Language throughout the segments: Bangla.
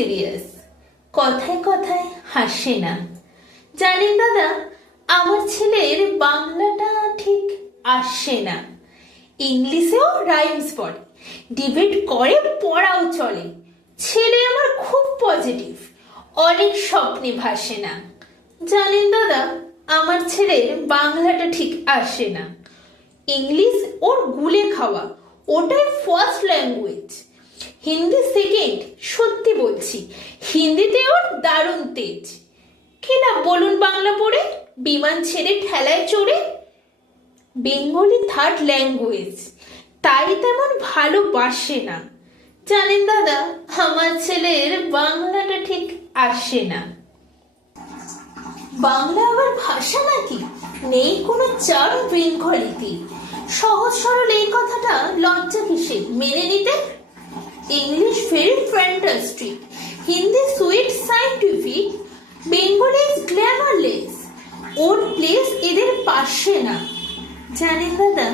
সিরিয়াস, কথায় কথায় হাসে না। জানেন দাদা, আমার ছেলের বাংলাটা ঠিক আসে না। ইংলিশেও রাইমস পড়ে, ডিবেট করে, পড়াও চলে। ছেলে আমার খুব পজিটিভ, অনেক স্বপ্নে ভাসে না। জানেন দাদা, আমার ছেলের বাংলাটা ঠিক আসে না। ইংলিশ ওর গুলে খাওয়া, ওটাই ফার্স্ট ল্যাঙ্গুয়েজ। হিন্দি সেকেন্ড, সত্যি বলছি, হিন্দিতে ওর দারুণ তেজ। কি না বলুন বাংলা পড়ে, বিমান ছেড়ে ঠেলায় চড়ে। বেঙ্গলি থার্ড ল্যাঙ্গুয়েজ, তাই তেমন ভালোবাসে না। জানেন দাদা, আমার ছেলের বাংলাটা ঠিক আসে না। বাংলা আবার ভাষা নাকি? নেই কোনো চার বেঙ্গলিতে। সহজ সরল এই কথাটা লজ্জা কিসে মেনে নিতে? English very fantastic, Hindi sweet scientific, Bengali is glamourless. Or place এদের পাশে না। জানেন দাদা,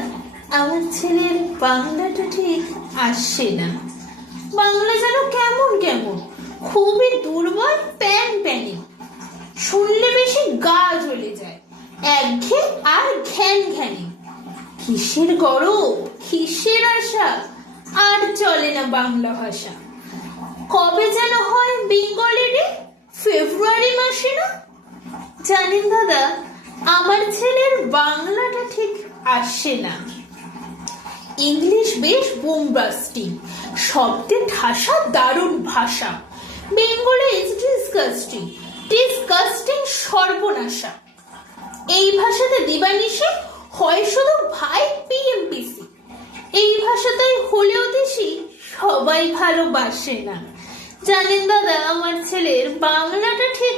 আমার ছেলের বাংলাটা ঠিক আসে না। বাংলা যেন কেমন কেমন, খুবই দুর্বল, প্যান প্যানে। শুনলে বেশি গা জ্বলে যায়, একঘেয়ে আর ঘ্যান ঘ্যানে। কিসের গরব, কিসের আশা, আর চলে না বাংলা ভাষা। কবে যেন হয় বেঙ্গলি ডে, ফেব্রুয়ারি মাসে না? জানেন দাদা, আমার ছেলের বাংলাটা ঠিক আসে না। ইংলিশ বেশ বোমবাস্টিং, শব্দে ঠাসা দারুণ ভাষা। বেঙ্গলি ইজ ডিসকাস্টিং, ডিসকাস্টিং সর্বনাশা। এই ভাষাতে দিবানিশি হয় শুধু ভাই পিএমপিসি। এই ভাষাতেই হলেও দেশি সবাই ভালোবাসে না। জানেন দাদা, আমার ছেলের বাংলাটা ঠিক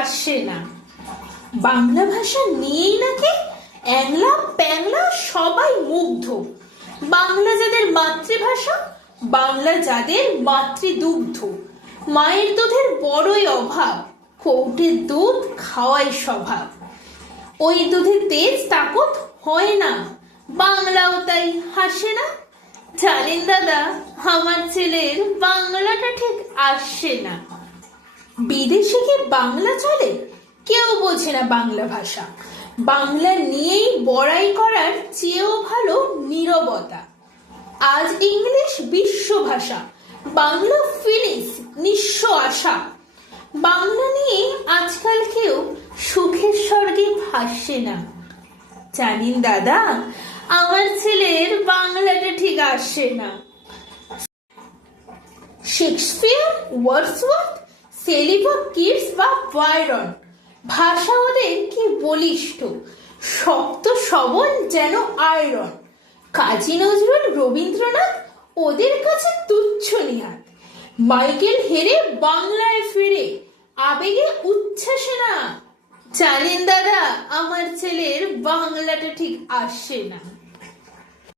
আসে না। বাংলা ভাষা নিয়েই নাকি অ্যাংলা প্যাংলা সবাই মুগ্ধ। বাংলা যাদের মাতৃভাষা, বাংলা যাদের মাতৃদুগ্ধ। মায়ের দুধের বড়ই অভাব, কৌটের দুধ খাওয়াই স্বভাব। ওই দুধে তেজ তাকত হয় না, বাংলাও তাই হাসে না। জানেন দাদা, আমার ছেলের বাংলাটা ঠিক আসে না। বিদেশে কি বাংলা চলে? কেউ বোঝে না বাংলা ভাষা। বাংলা নিয়েই বড়াই করার চেয়েও ভালো নীরবতা। আজ ইংলিশ বিশ্ব ভাষা, বাংলা ফিলিংস নিঃস্ব আশা। বাংলা নিয়ে আজকাল কেউ সুখের স্বর্গে ভাসে না। জানেন দাদা, আমার ছেলের বাংলাটা ঠিক আসে না। শেক্সপিয়ার, ওয়ার্ডসওয়ার্থ, শেলি বা কিটস বা বাইরন, ভাষা ওদের কি বলিষ্ঠ, শক্ত সবল যেন আয়রন। কাজী নজরুল, রবীন্দ্রনাথ ওদের কাছে তুচ্ছ নিহাত। মাইকেল হেরে বাংলায় ফিরে, আবেগে উচ্ছ্বাসে না। জানেন দাদা, আমার ছেলের বাংলাটা ঠিক আসে না।